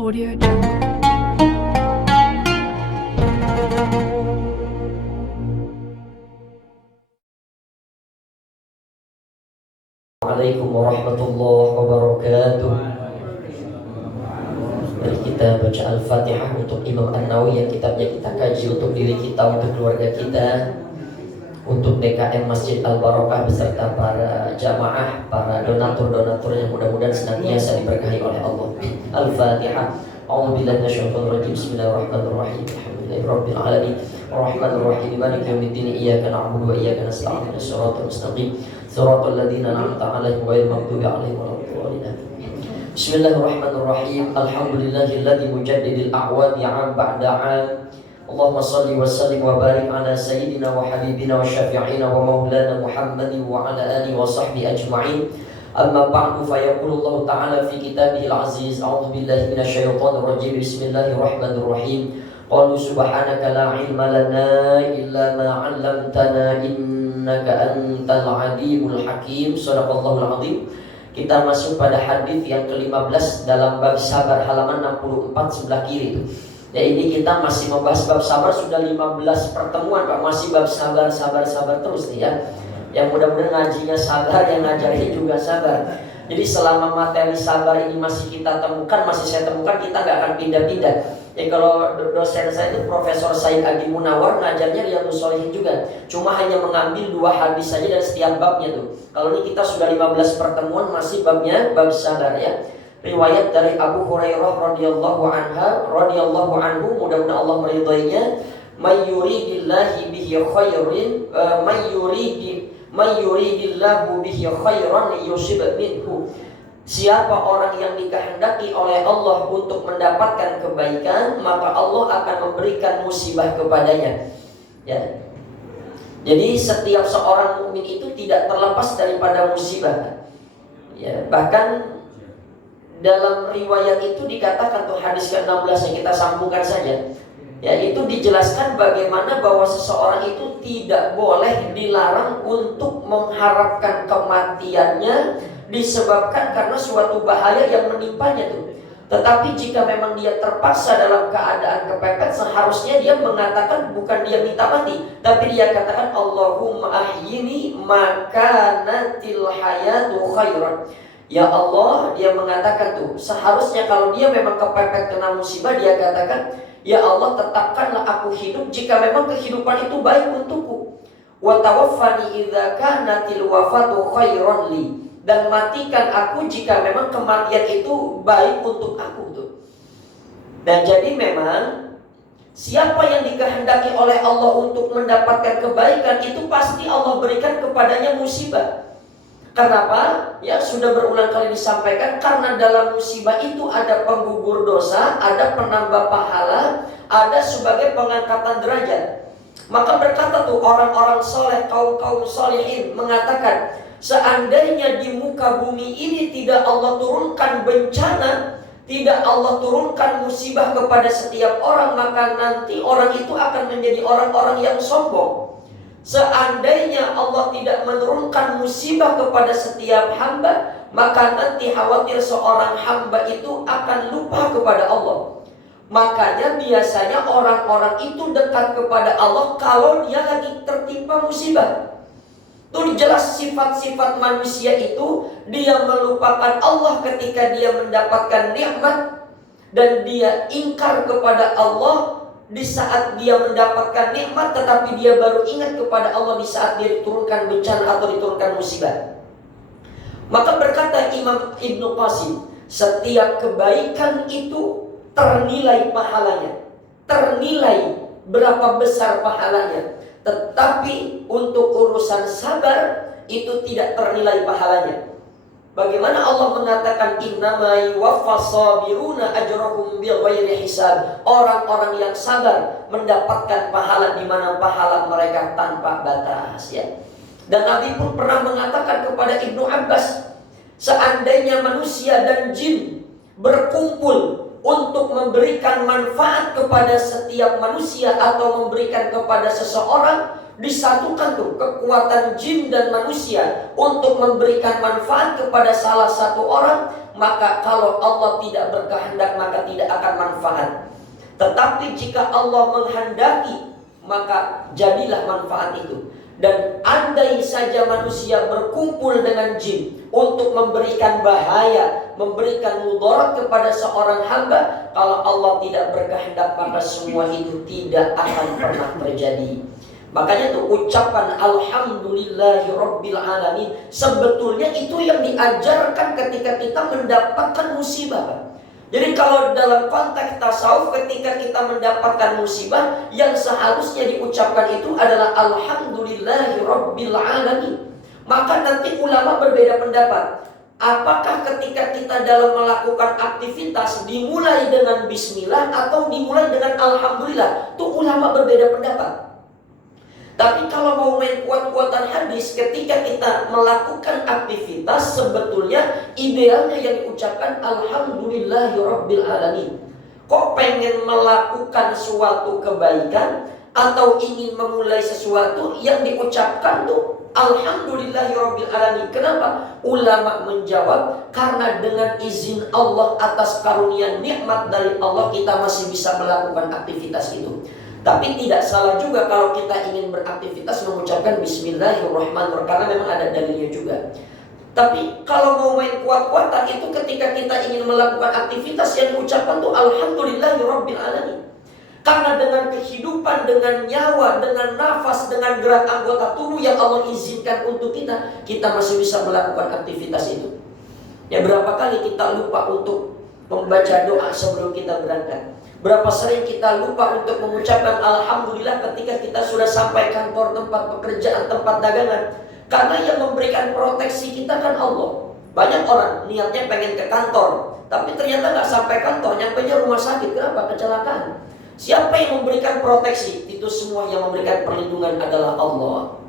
Audio Jungle. Assalamualaikum warahmatullahi wabarakatuh. Mari kita baca Al-Fatihah untuk Imam An-Nawawi yang kitabnya kita kaji, untuk diri kita, untuk keluarga kita, untuk DKM Masjid Al-Barokah beserta para jamaah, para donatur-donatur yang mudah-mudahan senantiasa diberkahi oleh Allah. Al-Fatihah. A'udzubillahi minasyaitonir rajim. Bismillahirrahmanirrahim. Alhamdulillahirabbil alamin. Arrahmanir rahim. Maliki yaumiddin. Iyyaka na'budu wa iyyaka nasta'in. Ihdinas siratal mustaqim. Siratal ladzina an'amta 'alaihim ghairil maghdubi 'alaihim waladdallin. Bismillahirrahmanirrahim. Alhamdulillahilladzi mujaddidil a'wadi 'am ba'da 'am. Allahumma salli wa sallim wa barik ala sayyidina wa habibina wa syafi'ina wa maulana Muhammadin wa ala alihi wa sahbihi ajma'in. Amma ba'du, fa yaqulu Allah ta'ala fi kitabihil aziz. A'udzu billahi minasyaitonir rajim. Bismillahirrahmanirrahim. Qalu subhanaka la ilma lana illa ma 'allamtana innaka antal alimul hakim. Shadaqallahul azim. Kita masuk pada hadis yang ke-15 dalam bab sabar, halaman 64 sebelah kiri itu. Ya, ini kita masih membahas bab sabar, sudah 15 pertemuan Pak, masih bab sabar terus nih ya. Yang mudah-mudahan ngajinya sabar, yang ngajarnya juga sabar. Jadi selama materi sabar ini masih kita temukan, masih saya temukan, kita nggak akan pindah-pindah. Ya, kalau dosen saya itu Profesor Said Adi Munawar, ngajarnya Riyadhus Shalihin juga. Cuma hanya mengambil 2 hadis saja dari setiap babnya tuh. Kalau ini kita sudah 15 pertemuan, masih babnya bab sabar ya. Riwayat dari Abu Hurairah radhiyallahu anhu, mudah-mudahan Allah meridhoinya. May yuridillahi bihi khairin, may yuridillahu bihi khairan yusib minhu. Siapa orang yang dikehendaki oleh Allah untuk mendapatkan kebaikan, maka Allah akan memberikan musibah kepadanya. Ya. Jadi setiap seorang mukmin itu tidak terlepas daripada musibah. Ya, bahkan dalam riwayat itu dikatakan tuh, hadis ke-16 yang kita sambungkan saja. Ya, itu dijelaskan bagaimana bahwa seseorang itu tidak boleh dilarang untuk mengharapkan kematiannya disebabkan karena suatu bahaya yang menimpanya tuh. Tetapi jika memang dia terpaksa dalam keadaan kepepet, seharusnya dia mengatakan, bukan dia minta mati, tapi dia katakan Allahumma ahyini makanatil hayatu khairan. Ya Allah, dia mengatakan tuh, seharusnya kalau dia memang kepepet kena musibah, dia katakan, ya Allah, tetapkanlah aku hidup jika memang kehidupan itu baik untukku. Wa tawaffani idza kanatil wafatu khairan li. Dan matikan aku jika memang kematian itu baik untuk aku tuh. Dan jadi memang siapa yang dikehendaki oleh Allah untuk mendapatkan kebaikan, itu pasti Allah berikan kepadanya musibah. Kenapa? Ya, sudah berulang kali disampaikan, karena dalam musibah itu ada penggugur dosa, ada penambah pahala, ada sebagai pengangkatan derajat. Maka berkata tuh orang-orang soleh, kaum solehin mengatakan, seandainya di muka bumi ini tidak Allah turunkan bencana, tidak Allah turunkan musibah kepada setiap orang, maka nanti orang itu akan menjadi orang-orang yang sombong. Seandainya Allah tidak menurunkan musibah kepada setiap hamba, maka nanti khawatir seorang hamba itu akan lupa kepada Allah. Makanya biasanya orang-orang itu dekat kepada Allah kalau dia lagi tertimpa musibah. Itu jelas sifat-sifat manusia itu, dia melupakan Allah ketika dia mendapatkan nikmat, dan dia ingkar kepada Allah di saat dia mendapatkan nikmat, tetapi dia baru ingat kepada Allah di saat dia diturunkan bencana atau diturunkan musibah. Maka berkata Imam Ibnu Qasim, setiap kebaikan itu ternilai pahalanya, ternilai berapa besar pahalanya. Tetapi untuk urusan sabar itu tidak ternilai pahalanya. Bagaimana Allah mengatakan innama yuwaffas sabiruna ajrahum bighairi hisab. Orang-orang yang sabar mendapatkan pahala di mana pahala mereka tanpa batas ya. Dan Nabi pun pernah mengatakan kepada Ibnu Abbas, seandainya manusia dan jin berkumpul untuk memberikan manfaat kepada setiap manusia atau memberikan kepada seseorang, disatukan tuh kekuatan jin dan manusia untuk memberikan manfaat kepada salah satu orang, maka kalau Allah tidak berkehendak maka tidak akan manfaat. Tetapi jika Allah menghendaki, maka jadilah manfaat itu. Dan andai saja manusia berkumpul dengan jin untuk memberikan bahaya, memberikan mudarat kepada seorang hamba, kalau Allah tidak berkehendak maka semua itu tidak akan pernah terjadi. Makanya tuh ucapan Alhamdulillahi Rabbil Alamin, sebetulnya itu yang diajarkan ketika kita mendapatkan musibah. Jadi kalau dalam konteks tasawuf, ketika kita mendapatkan musibah, yang seharusnya diucapkan itu adalah Alhamdulillahi Rabbil Alamin. Maka nanti ulama berbeda pendapat. Apakah ketika kita dalam melakukan aktivitas dimulai dengan Bismillah atau dimulai dengan Alhamdulillah? Itu ulama berbeda pendapat. Tapi kalau mau main kuat-kuatan hadis, ketika kita melakukan aktivitas, sebetulnya idealnya yang diucapkan Alhamdulillahi Rabbil Alamin. Kok pengen melakukan suatu kebaikan atau ingin memulai sesuatu, yang diucapkan tuh Alhamdulillahi Rabbil Alamin. Kenapa? Ulama menjawab, karena dengan izin Allah atas karunia nikmat dari Allah kita masih bisa melakukan aktivitas itu. Tapi tidak salah juga kalau kita ingin beraktivitas mengucapkan Bismillahirrahmanirrahim, karena memang ada dalilnya juga. Tapi kalau mau main kuat-kuatan itu ketika kita ingin melakukan aktivitas, yang diucapkan tuh Alhamdulillahirabbil alamin. Karena dengan kehidupan, dengan nyawa, dengan nafas, dengan gerak anggota tubuh yang Allah izinkan untuk kita masih bisa melakukan aktivitas itu. Ya, berapa kali kita lupa untuk membaca doa sebelum kita berangkat. Berapa sering kita lupa untuk mengucapkan Alhamdulillah ketika kita sudah sampai kantor, tempat pekerjaan, tempat dagangan. Karena yang memberikan proteksi kita kan Allah. Banyak orang niatnya pengen ke kantor, tapi ternyata nggak sampai kantor, nyampainya rumah sakit. Kenapa? Kecelakaan. Siapa yang memberikan proteksi? Itu semua yang memberikan perlindungan adalah Allah.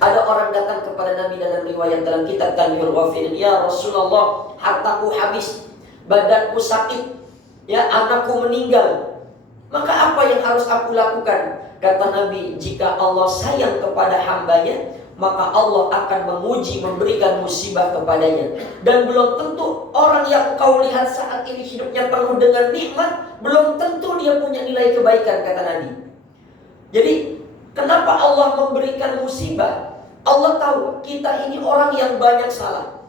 Ada orang datang kepada Nabi dalam riwayat dalam kitab Tanbihul Ghafirin, "Ya Rasulullah, hartaku habis, badanku sakit, ya, anakku meninggal. Maka apa yang harus aku lakukan?" Kata Nabi, "Jika Allah sayang kepada hambanya, maka Allah akan menguji, memberikan musibah kepadanya. Dan belum tentu orang yang kau lihat saat ini hidupnya penuh dengan nikmat, belum tentu dia punya nilai kebaikan," kata Nabi. Jadi kenapa Allah memberikan musibah? Allah tahu kita ini orang yang banyak salah,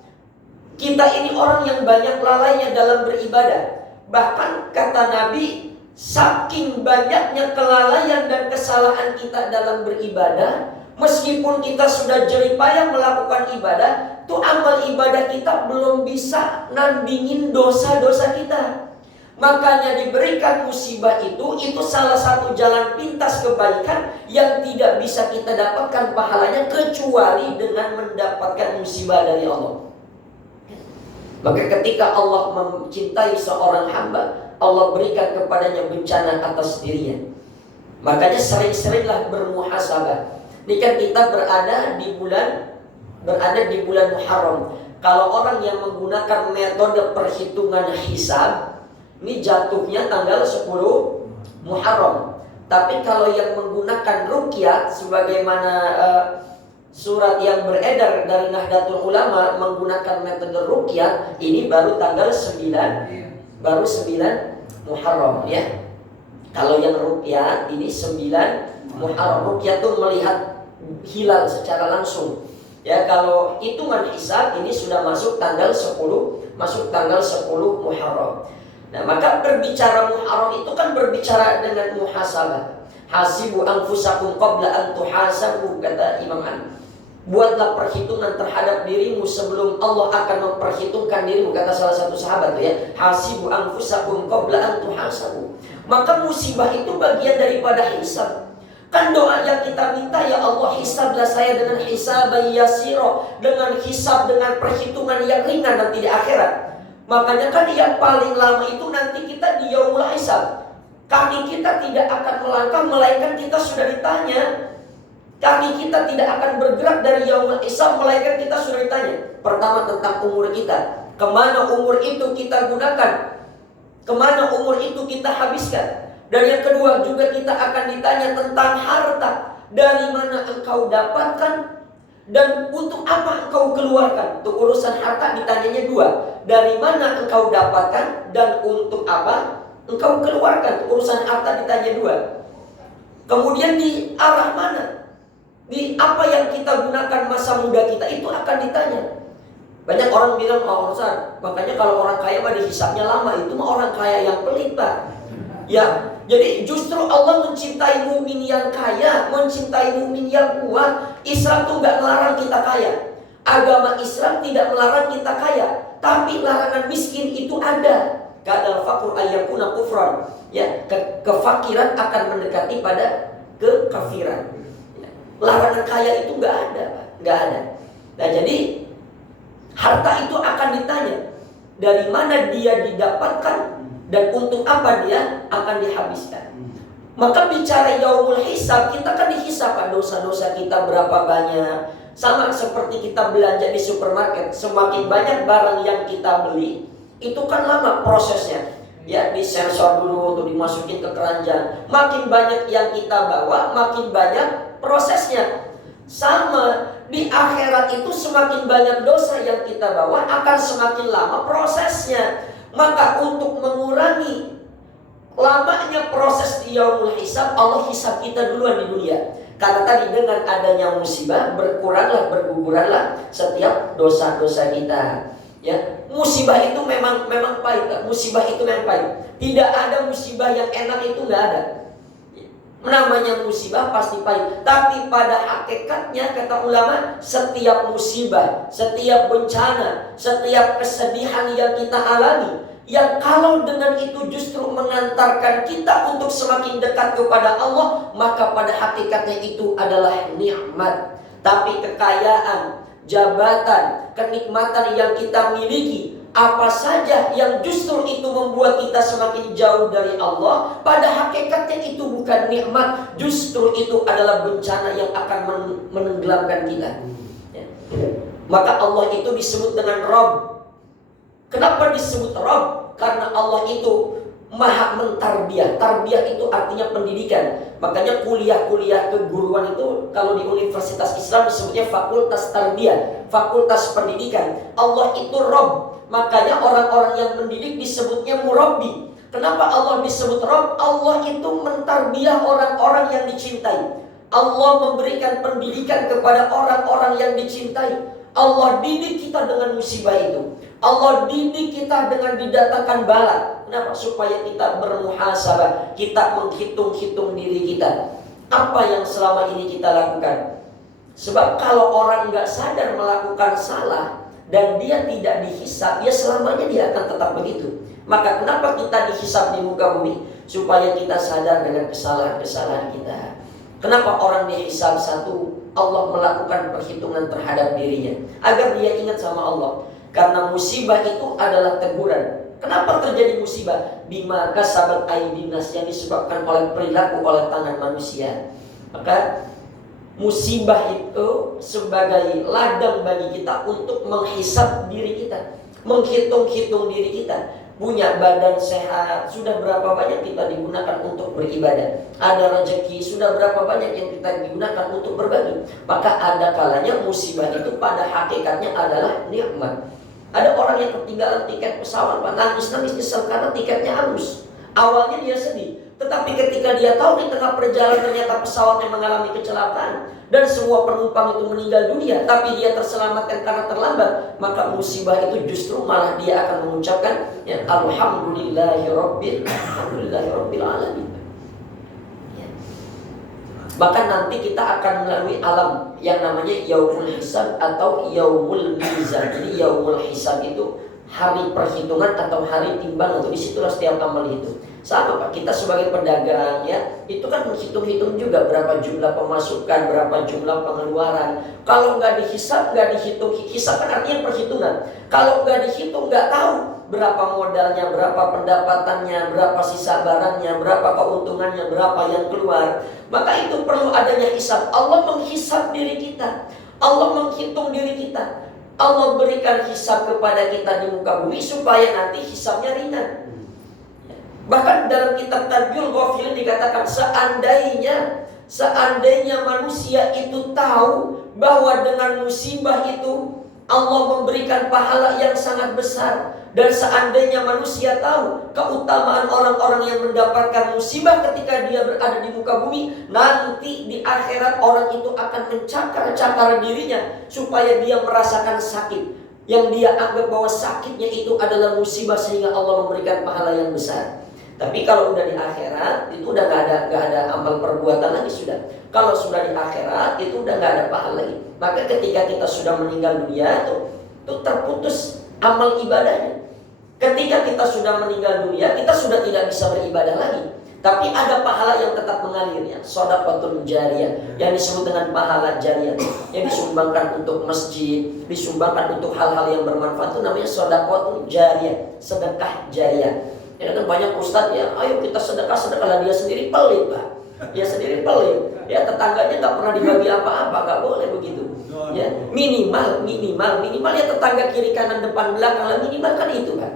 kita ini orang yang banyak lalainya dalam beribadah. Bahkan kata Nabi, saking banyaknya kelalaian dan kesalahan kita dalam beribadah, meskipun kita sudah jeripayah melakukan ibadah, tuh amal ibadah kita belum bisa nandingin dosa-dosa kita. Makanya diberikan musibah itu salah satu jalan pintas kebaikan yang tidak bisa kita dapatkan pahalanya kecuali dengan mendapatkan musibah dari Allah. Maka ketika Allah mencintai seorang hamba, Allah berikan kepadanya bencana atas dirinya. Makanya sering-seringlah bermuhasabah. Ini kan kita berada di bulan Muharram. Kalau orang yang menggunakan metode perhitungan hisab, ini jatuhnya tanggal 10 Muharram. Tapi kalau yang menggunakan ruqyah, sebagaimana surat yang beredar dari Nahdlatul Ulama menggunakan metode ruqyah, ini baru tanggal 9, baru 9 Muharram, ya. Kalau yang ruqyah ini 9 Muharram. Ruqyah itu melihat hilal secara langsung. Ya, kalau hitungan hisab ini sudah masuk tanggal 10 Muharram. Nah, maka berbicara Muharram itu kan berbicara dengan muhasabah. Hasibu anfusakum qabla an tuhasabu, kata Imam Ali. Buatlah perhitungan terhadap dirimu sebelum Allah akan memperhitungkan dirimu, kata salah satu sahabat, ya. Hasibu anfusakum qabla an tuhasabu. Maka musibah itu bagian daripada hisab. Kan doa yang kita minta, ya Allah, hisablah saya dengan hisaban yasiro, dengan hisab, dengan perhitungan yang ringan nanti di akhirat. Makanya kan yang paling lama itu nanti kita di yaumul hisab. Kaki kita tidak akan melangkah melainkan kita sudah ditanya. Kaki kita tidak akan bergerak dari yaumul hisab melainkan kita sudah ditanya. Pertama tentang umur kita. Kemana umur itu kita gunakan? Kemana umur itu kita habiskan? Dan yang kedua juga kita akan ditanya tentang harta. Dari mana engkau dapatkan? Dan untuk apa engkau keluarkan? Untuk urusan harta ditanyanya dua. Dari mana engkau dapatkan dan untuk apa engkau keluarkan? Urusan harta ditanya dua. Kemudian di arah mana? Di apa yang kita gunakan masa muda kita itu akan ditanya. Banyak orang bilang, oh Ustaz, makanya kalau orang kaya mah dihisapnya lama. Itu mah orang kaya yang pelit, Pak. Ya, jadi justru Allah mencintai mukmin yang kaya, mencintai mukmin yang kuat. Islam tuh nggak melarang kita kaya. Agama Islam tidak melarang kita kaya, tapi larangan miskin itu ada. Kadal faqru ayyakuna kufran. Ya, kefakiran akan mendekati pada kekafiran. Ya, larangan kaya itu nggak ada, Pak. Nggak ada. Nah, jadi harta itu akan ditanya dari mana dia didapatkan dan untuk apa dia akan dihabiskan. Maka bicara yaumul hisab, kita kan dihisab kan dosa-dosa kita berapa banyak. Sama seperti kita belanja di supermarket, semakin banyak barang yang kita beli, itu kan lama prosesnya. Ya, disensor dulu, tuh dimasukin ke keranjang. Makin banyak yang kita bawa, makin banyak prosesnya. Sama di akhirat itu semakin banyak dosa yang kita bawa, akan semakin lama prosesnya. Maka untuk mengurangi lamanya proses di yaumul hisab, Allah hisab kita duluan di dunia. Karena tadi dengan adanya musibah berkuranglah, berguguranlah setiap dosa-dosa kita. Ya, musibah itu memang pahit. Musibah itu memang pahit. Tidak ada musibah yang enak, itu nggak ada. Namanya musibah pasti pahit. Tapi pada hakikatnya kata ulama, setiap musibah, setiap bencana, setiap kesedihan yang kita alami, yang kalau dengan itu justru mengantarkan kita untuk semakin dekat kepada Allah, maka pada hakikatnya itu adalah nikmat. Tapi kekayaan, jabatan, kenikmatan yang kita miliki, apa saja yang justru itu membuat kita semakin jauh dari Allah, pada hakikatnya itu bukan nikmat, justru itu adalah bencana yang akan menenggelamkan kita. Ya. Maka Allah itu disebut dengan Rabb. Kenapa disebut Rabb? Karena Allah itu maha mentarbiyah. Tarbiyah itu artinya pendidikan. Makanya kuliah-kuliah keguruan itu kalau di Universitas Islam disebutnya fakultas tarbiyah, fakultas pendidikan. Allah itu Rabb. Makanya orang-orang yang mendidik disebutnya murabbi. Kenapa Allah disebut Rabb? Allah itu mentarbiyah orang-orang yang dicintai. Allah memberikan pendidikan kepada orang-orang yang dicintai. Allah didik kita dengan musibah itu. Allah didik kita dengan didatangkan bala. Kenapa? Supaya kita bermuhasabah, kita menghitung-hitung diri kita. Apa yang selama ini kita lakukan? Sebab kalau orang nggak sadar melakukan salah dan dia tidak dihisab, ya selamanya dia akan tetap begitu. Maka kenapa kita dihisab di muka bumi? Supaya kita sadar dengan kesalahan-kesalahan kita. Kenapa orang dihisab? Satu, Allah melakukan perhitungan terhadap dirinya agar dia ingat sama Allah. Karena musibah itu adalah teguran. Kenapa terjadi musibah? Bima kasabat aydin nas, yang disebabkan oleh perilaku, oleh tangan manusia. Maka musibah itu sebagai ladang bagi kita untuk menghisab diri kita, menghitung-hitung diri kita. Punya badan sehat, sudah berapa banyak kita digunakan untuk beribadah. Ada rezeki, sudah berapa banyak yang kita digunakan untuk berbagi. Maka ada kalanya musibah itu pada hakikatnya adalah nikmat. Ada orang yang ketinggalan tiket pesawat, nangis-nangis nyesel karena tiketnya hangus. Awalnya dia sedih, tetapi ketika dia tahu di tengah perjalanan ternyata pesawatnya mengalami kecelakaan dan semua penumpang itu meninggal dunia, tapi dia terselamatkan karena terlambat, maka musibah itu justru malah dia akan mengucapkan ya, Alhamdulillahirabbil alamin. Ya. Bahkan nanti kita akan melalui alam yang namanya yaumul hisab atau yaumul mizan. Jadi yaumul hisab itu hari perhitungan atau hari timbang, atau disitulah setiap amal itu. Sama Pak, kita sebagai pedagang ya, itu kan menghitung-hitung juga berapa jumlah pemasukan, berapa jumlah pengeluaran. Kalau nggak dihisab, nggak dihitung, hisab kan artinya perhitungan. Kalau nggak dihitung, nggak tahu berapa modalnya, berapa pendapatannya, berapa sisa barangnya, berapa keuntungannya, berapa yang keluar. Maka itu perlu adanya hisab. Allah menghisab diri kita, Allah menghitung diri kita. Allah berikan hisab kepada kita di muka bumi supaya nanti hisabnya ringan. Bahkan dalam kitab Tadbirul Ghafilin dikatakan seandainya manusia itu tahu bahwa dengan musibah itu Allah memberikan pahala yang sangat besar. Dan seandainya manusia tahu keutamaan orang-orang yang mendapatkan musibah ketika dia berada di muka bumi, nanti di akhirat orang itu akan mencakar-cakar dirinya supaya dia merasakan sakit, yang dia anggap bahwa sakitnya itu adalah musibah, sehingga Allah memberikan pahala yang besar. Tapi kalau udah di akhirat itu udah gak ada amal perbuatan lagi sudah. Kalau sudah di akhirat itu udah gak ada pahala lagi. Maka ketika kita sudah meninggal dunia itu terputus amal ibadahnya. Ketika kita sudah meninggal dunia, kita sudah tidak bisa beribadah lagi. Tapi ada pahala yang tetap mengalirnya, shadaqatul jariyah, yang disebut dengan pahala jariyah, yang disumbangkan untuk masjid, disumbangkan untuk hal-hal yang bermanfaat, itu namanya shadaqatul jariyah, sedekah jariyah. Ya kan banyak ustadz ya, ayo kita sedekah lah, dia sendiri pelit Pak. Dia sendiri pelit. Ya tetangganya nggak pernah dibagi apa-apa, nggak boleh begitu. Ya minimal ya tetangga kiri kanan depan belakang lah, minimal kan itu kan.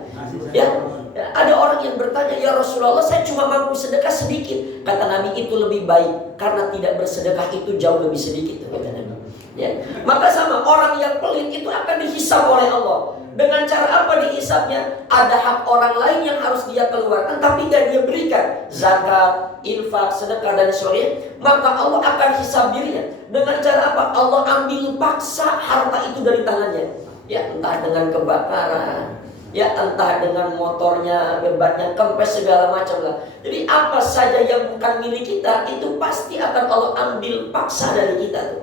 Ya ada orang yang bertanya, ya Rasulullah saya cuma mampu sedekah sedikit. Kata Nabi itu lebih baik, karena tidak bersedekah itu jauh lebih sedikit, kata Nabi. Ya maka sama orang yang pelit itu akan dihisab oleh Allah. Dengan cara apa dihisabnya? Ada hak orang lain yang harus dia keluarkan tapi gak dia berikan, zakat, infak, sedekah dan sebagainya. Maka Allah akan hisab dirinya. Dengan cara apa? Allah ambil paksa harta itu dari tangannya. Ya entah dengan kebakaran, ya entah dengan motornya, bebannya kempes, segala macam lah. Jadi apa saja yang bukan milik kita itu pasti akan Allah ambil paksa dari kita tuh.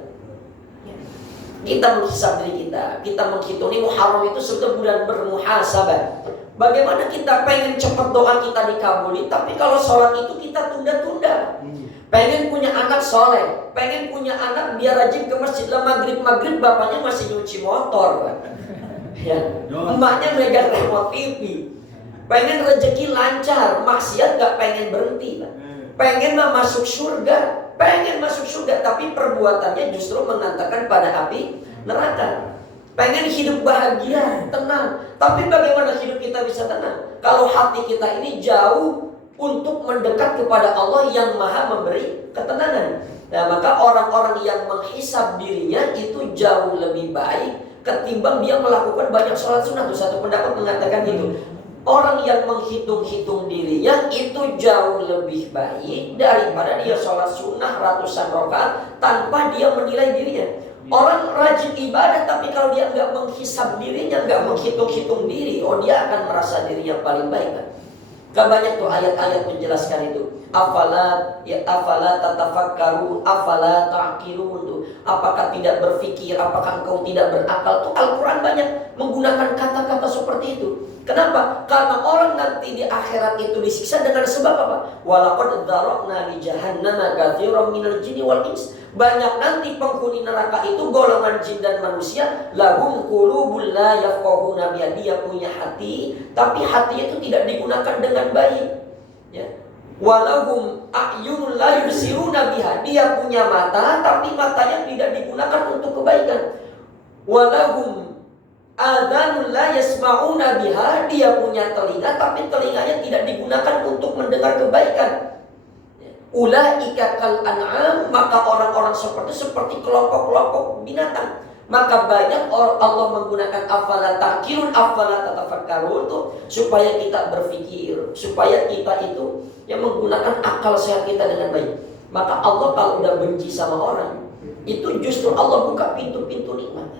Kita menghisab diri kita menghitung. Ini Muharram itu sebetulnya bulan bermuhasabah. Bagaimana kita pengen cepat doa kita dikabuli, tapi kalau sholat itu kita tunda-tunda. Pengen punya anak soleh, pengen punya anak biar rajin ke masjid, lah maghrib bapaknya masih nyuci motor, ya, emaknya megang remote TV. Pengen rezeki lancar, maksiat gak pengen berhenti, pengen masuk surga. Pengen masuk surga, tapi perbuatannya justru mengantarkan pada api neraka. Pengen hidup bahagia, tenang, tapi bagaimana hidup kita bisa tenang kalau hati kita ini jauh untuk mendekat kepada Allah yang maha memberi ketenangan. Nah maka orang-orang yang menghisab dirinya itu jauh lebih baik ketimbang dia melakukan banyak sholat sunnah. Tuh satu pendapat mengatakan itu. Orang yang menghitung-hitung dirinya itu jauh lebih baik daripada dia sholat sunnah ratusan rakaat tanpa dia menilai dirinya. Orang rajin ibadah tapi kalau dia nggak menghisab dirinya, nggak menghitung-hitung diri, oh dia akan merasa dirinya paling baik kan? Gak banyak tuh ayat-ayat menjelaskan itu. Afala tatafakkarun, afala ta'qilun tuh. Apakah tidak berpikir, apakah engkau tidak berakal? Tuh Al-Quran banyak menggunakan kata-kata seperti itu. Kenapa? Karena orang nanti di akhirat itu disiksa dengan sebab apa? Walaqad dzara'na li jahannama katsiran minal jinni wal ins. Banyak nanti penghuni neraka itu golongan jin dan manusia. Lahum qulubun la yafqahuna biha. Dia punya hati, tapi hatinya itu tidak digunakan dengan baik. Ya. Walahum a'yunun la yubsiruna biha. Dia punya mata, tapi matanya tidak digunakan untuk kebaikan. Walahum adhanun la yasma'una biha. Dia punya telinga, tapi telinganya tidak digunakan untuk mendengar kebaikan. Ulaika kal an'am, maka orang-orang seperti kelompok-kelompok binatang. Maka banyak Allah menggunakan afala ta'qilun, afala tatafakkarun tuh supaya kita berpikir, supaya kita itu yang menggunakan akal sehat kita dengan baik. Maka Allah kalau udah benci sama orang, itu justru Allah buka pintu-pintu nikmat.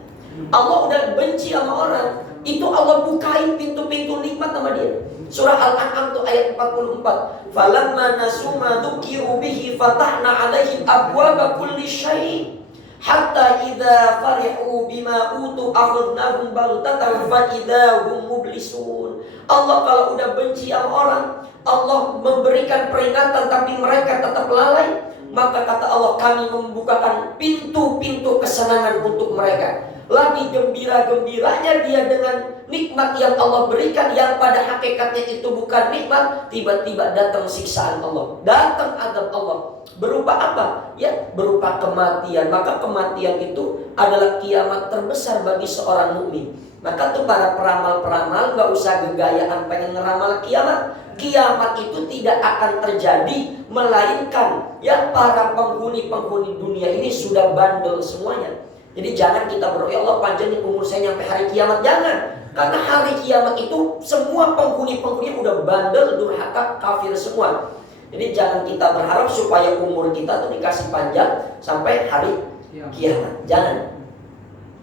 Allah udah benci sama orang, itu Allah bukain pintu-pintu nikmat sama dia. Surah Al-An'am tuh ayat 44. Falamma nasu ma dzukiru bihi fatahna 'alaihim abwaaba kulli syai' hatta idza farihu bima utu akhadnahum baghtatan fa idza hum mublisun. Allah kalau udah benci sama orang, Allah memberikan peringatan tapi mereka tetap lalai. Maka kata Allah, kami membukakan pintu-pintu kesenangan untuk mereka. Lagi gembira-gembiranya dia dengan nikmat yang Allah berikan, yang pada hakikatnya itu bukan nikmat. Tiba-tiba datang siksaan Allah, datang azab Allah. Berupa apa? Ya, berupa kematian. Maka kematian itu adalah kiamat terbesar bagi seorang mukmin. Maka tuh para peramal-peramal gak usah gegayaan pengen ngeramal kiamat. Kiamat itu tidak akan terjadi, melainkan ya para penghuni-penghuni dunia ini sudah bandel semuanya. Jadi jangan kita berdoa, ya Allah panjangin umur saya sampai hari kiamat. Jangan. Karena hari kiamat itu semua penghuni-penghuni udah bandel, durhaka, kafir semua. Jadi jangan kita berharap supaya umur kita tuh dikasih panjang sampai hari kiamat. Jangan.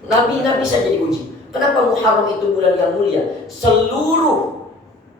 Nabi-nabi saja diuji. Kenapa Muharram itu bulan yang mulia? Seluruh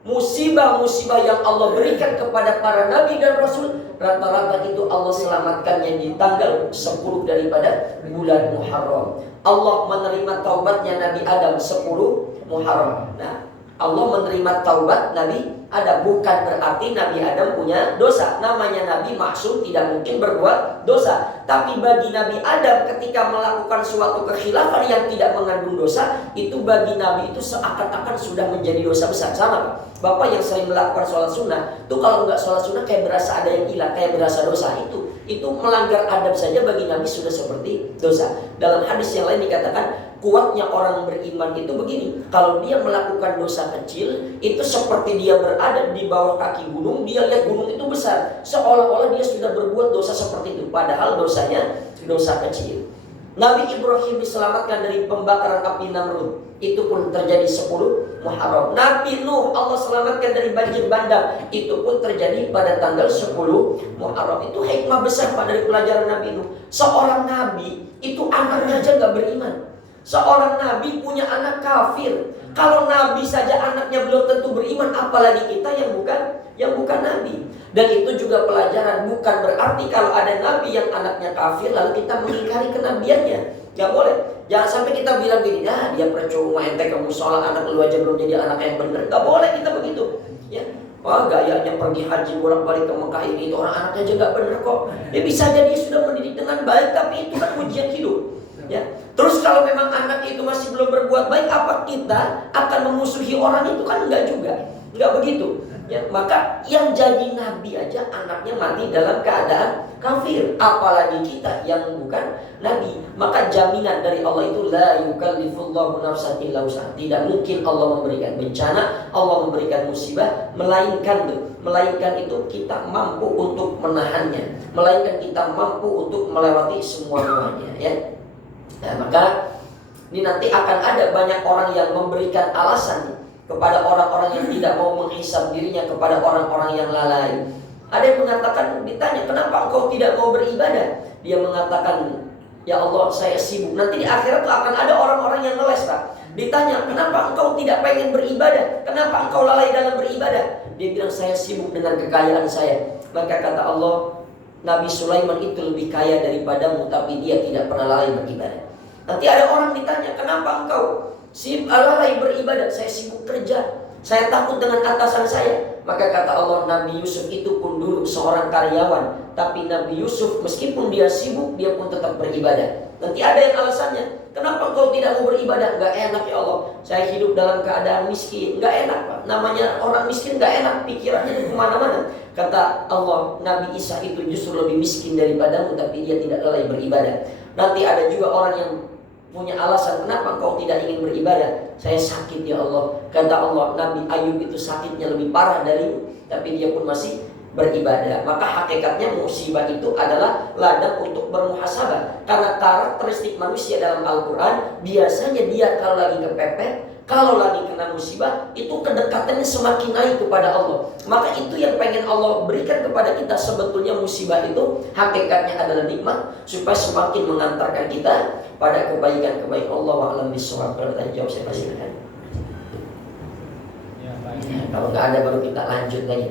musibah-musibah yang Allah berikan kepada para nabi dan rasul, rata-rata itu Allah selamatkannya di tanggal 10 daripada bulan Muharram. Allah menerima taubatnya Nabi Adam 10 Muharram. Nah, Allah menerima taubat Nabi Adam bukan berarti Nabi Adam punya dosa. Namanya Nabi maksum, tidak mungkin berbuat dosa. Tapi bagi Nabi Adam ketika melakukan suatu kekhilafan yang tidak mengandung dosa, itu bagi Nabi itu seakan-akan sudah menjadi dosa besar. Sama Pak, Bapak yang sering melakukan sholat sunnah, itu kalau nggak sholat sunnah kayak berasa ada yang hilang, kayak berasa dosa. Itu melanggar adab saja bagi Nabi sudah seperti dosa. Dalam hadis yang lain dikatakan, kuatnya orang beriman itu begini, kalau dia melakukan dosa kecil, itu seperti dia berada di bawah kaki gunung, dia lihat gunung itu besar, seolah-olah dia sudah berbuat dosa seperti itu, padahal dosanya dosa kecil. Nabi Ibrahim diselamatkan dari pembakaran api Namrud, itu pun terjadi 10 Muharram. Nabi Nuh Allah selamatkan dari banjir bandang, itu pun terjadi pada tanggal 10 Muharram. Itu hikmah besar Pak dari pelajaran Nabi Nuh. Seorang nabi itu anaknya aja gak beriman. Seorang nabi punya anak kafir. Kalau nabi saja anaknya belum tentu beriman, apalagi kita yang bukan nabi. Dan itu juga pelajaran, bukan berarti kalau ada nabi yang anaknya kafir lalu kita mengingkari kenabiannya. Gak boleh. Jangan sampai kita bilang gini, dia percuma ente kamu sholat, anak lu aja belum jadi anak yang benar. Gak boleh kita begitu. Ya, wah gayanya pergi haji bolak-balik ke Mekah ini, itu orang anaknya aja gak benar kok. Ya bisa jadi dia sudah mendidik dengan baik, tapi itu kan ujian hidup. Ya. Terus kalau memang anak itu masih belum berbuat baik, apa kita akan memusuhi orang itu? Kan enggak juga, enggak begitu. Ya, maka yang jadi nabi aja anaknya mati dalam keadaan kafir, apalagi kita yang bukan nabi. Maka jaminan dari Allah itu la yukallifullahu nafsan illa wus'aha. Tidak mungkin Allah memberikan bencana, Allah memberikan musibah, melainkan itu kita mampu untuk menahannya, melainkan kita mampu untuk melewati semuanya. Ya. Nah, maka ini nanti akan ada banyak orang yang memberikan alasan kepada orang-orang yang tidak mau menghisab dirinya, kepada orang-orang yang lalai. Ada yang mengatakan, ditanya kenapa engkau tidak mau beribadah? Dia mengatakan, ya Allah saya sibuk. Nanti di akhirat tuh akan ada orang-orang yang ngeles Pak. Ditanya kenapa engkau tidak pengen beribadah? Kenapa engkau lalai dalam beribadah? Dia bilang saya sibuk dengan kekayaan saya. Maka kata Allah, Nabi Sulaiman itu lebih kaya daripadamu, tapi dia tidak pernah lalai beribadah. Nanti ada orang ditanya, kenapa engkau lalai beribadah? Saya sibuk kerja, saya takut dengan atasan saya. Maka kata Allah, Nabi Yusuf itu pun dulu seorang karyawan, tapi Nabi Yusuf meskipun dia sibuk, dia pun tetap beribadah. Nanti ada yang alasannya, kenapa engkau tidak mau beribadah? Gak enak ya Allah, saya hidup dalam keadaan miskin. Gak enak Pak, namanya orang miskin gak enak, pikirannya kemana-mana. Kata Allah, Nabi Isa itu justru lebih miskin daripadamu, tapi dia tidak lalai beribadah. Nanti ada juga orang yang punya alasan, kenapa engkau tidak ingin beribadah? Saya sakit ya Allah. Kata Allah, Nabi Ayub itu sakitnya lebih parah darimu, tapi dia pun masih beribadah. Maka hakikatnya musibah itu adalah ladang untuk bermuhasabah. Karena karakteristik manusia dalam Al-Quran, biasanya dia kalau lagi kepepet, kalau lagi kena musibah, itu kedekatannya semakin naik kepada Allah. Maka itu yang pengen Allah berikan kepada kita. Sebetulnya musibah itu hakikatnya adalah nikmat, supaya semakin mengantarkan kita pada kebaikan-kebaikan. Allah wa'alam bishawab. Kalau tadi jawab saya kasih kan. Kalau nggak ada baru kita lanjut lagi.